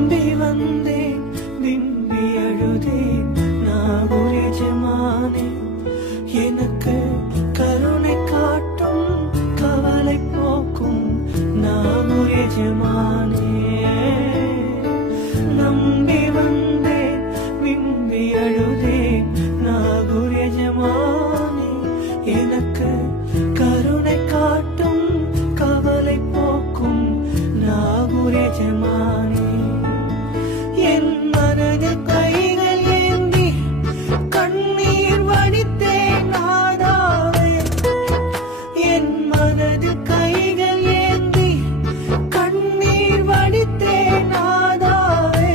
நம்பி வந்தேன் விம்பி அழுதேன் நாகூர் எஜமானே எனக்கு கருணை காட்டும் கவலை போக்கும் நாகூர் எஜமானே நம்பி வந்தேன் விம்பி அழுதேன் நாகூர் எஜமானே எனக்கு கருணை காட்டும் கவலை போக்கும் நாகூர் எஜமானே என் மனதில் கைகள் ஏந்தி கண்ணீர் வடித்தேன் நாதாவே என் மனதில் கைகள் ஏந்தி கண்ணீர் வடித்தேன் நாதாவே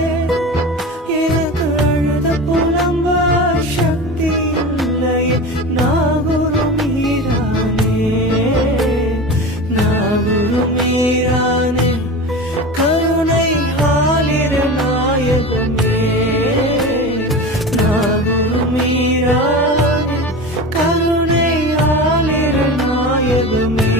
எனக்கு அழுத புலம்ப சக்தி இல்லையே நாகூர் மீரானே நாகூர் மீரானே கருணை ஆலிர நாயகமே நாகூர் மீரானே கருணை ஆலிர நாயகமே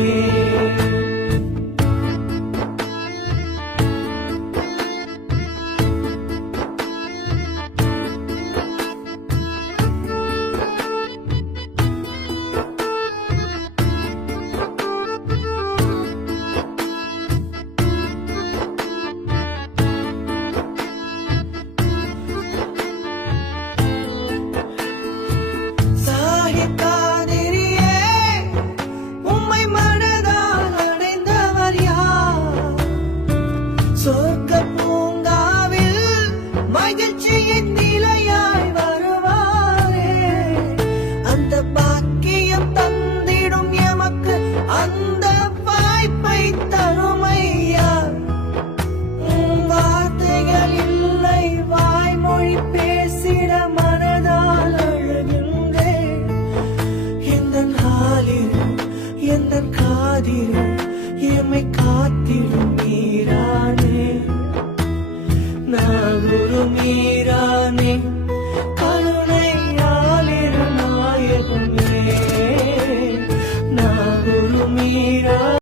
சாஹிகாதிரியே உம்மை மனதால் அடைந்தவர் யார் சொர்க்க